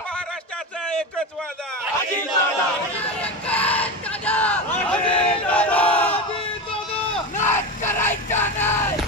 महाराष्ट्राचा एकच वादा करायचा नाही।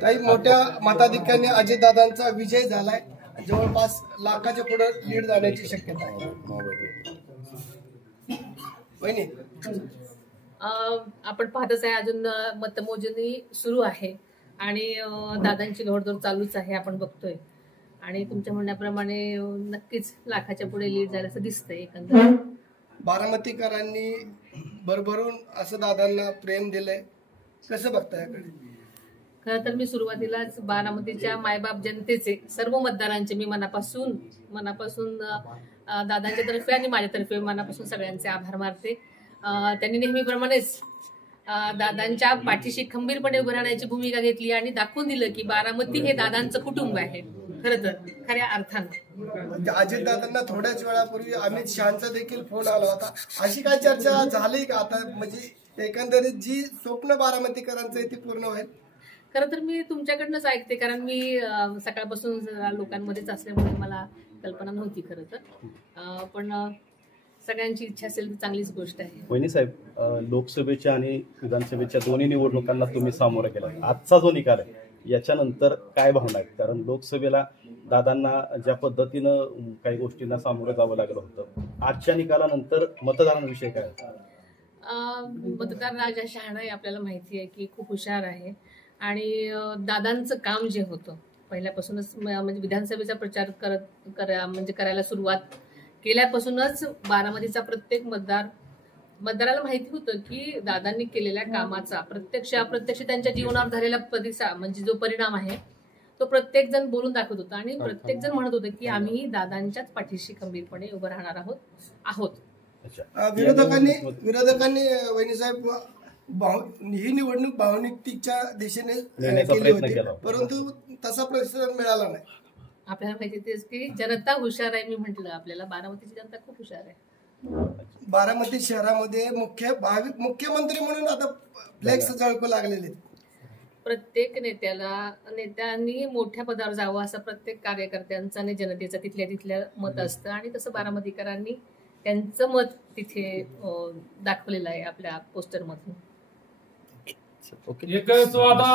काही मोठ्या मताधिक्याने अजितदादांचा विजय झालाय। जवळपास लाखाच्या पुढे लीड जाण्याची शक्यता आहे। वहिनी, आपण पाहतच आहे अजून मतमोजणी सुरू आहे आणि दादांची घोडदौड चालूच आहे, आपण बघतोय। आणि तुमच्या म्हणण्याप्रमाणे नक्कीच लाखाच्या पुढे लीड झालं असं दिसतंय। एकंदर बारामतीकरांनी भरभरून असं दादांना प्रेम दिलंय, कसं बघताय याकडे? खरं तर मी सुरुवातीलाच बारामतीच्या मायबाप जनतेचे सर्व मतदारांचे मी मनापासून दादांच्या तर्फे आणि माझ्यातर्फे मनापासून सगळ्यांचे आभार मानते। त्यांनी नेहमीप्रमाणेच दादांच्या पाठीशी खंबीरपणे उभं राहण्याची भूमिका घेतली आणि दाखवून दिलं की बारामती हे दादांचं कुटुंब आहे खरं तर खऱ्या अर्थानं। अजितदादांना थोड्याच वेळापूर्वी अमित शहाचा देखील फोन आला होता, अशी काय चर्चा झाली का आता? म्हणजे एकंदरीत जी स्वप्न बारामतीकरांचं ती पूर्ण होईल? खरं तर मी तुमच्याकडनंच ऐकते, कारण मी सकाळपासून लोकांमध्येच असल्यामुळे मला कल्पना नव्हती खरं तर। पण सगळ्यांची इच्छा असेल तर चांगलीच गोष्ट आहे। वहिनी साहेब, लोकसभेच्या आणि विधानसभेच्या दोन्ही निवडणुकांना तुम्ही सामोरं गेला, आजचा जो निकाल आहे याच्यानंतर काय भावना आहेत? कारण लोकसभेला दादांना ज्या पद्धतीनं काही गोष्टींना सामोरं जावं लागलं होतं, आजच्या निकालानंतर मतदारांविषयी काय? मतदार राजा शहाणा आहे, आपल्याला माहिती आहे की खूप हुशार आहे आणि दादांचं काम जे होतं पहिल्यापासूनच म्हणजे विधानसभेचा प्रचार करायला सुरुवात केल्यापासूनच बारामतीचा प्रत्येक मतदाराला माहिती होतं की दादांनी केलेल्या कामाचा प्रत्यक्ष अप्रत्यक्ष त्यांच्या जीवनावर झालेला प्रतिसाद म्हणजे जो परिणाम आहे तो प्रत्येक जण बोलून दाखवत होता आणि प्रत्येक जण म्हणत होतं की आम्ही दादांच्याच पाठीशी खंबीरपणे उभं राहणार आहोत। विरोधकांनी वहिनी साहेब ही निवडणूक भावनिकतेच्या दिशेने केली होती, परंतु तसा प्रतिसाद मिळाला नाही। आपल्याला माहिती तेच की जनता हुशार आहे। मी म्हटलं आपल्याला बारामतीची जनता खूप हुशार आहे। बारामती शहरामध्ये मुख्यमंत्री म्हणून आता फ्लेक्स झळकू लागलेले। प्रत्येक नेत्यांनी मोठ्या पदावर जावं असं प्रत्येक कार्यकर्त्यांचं आणि जनतेचं तिथल्या मत असतं आणि तसं बारामतीकरांनी त्यांचं मत तिथे दाखवलेलं आहे आपल्या पोस्टरमधून। ओके. एकच वादा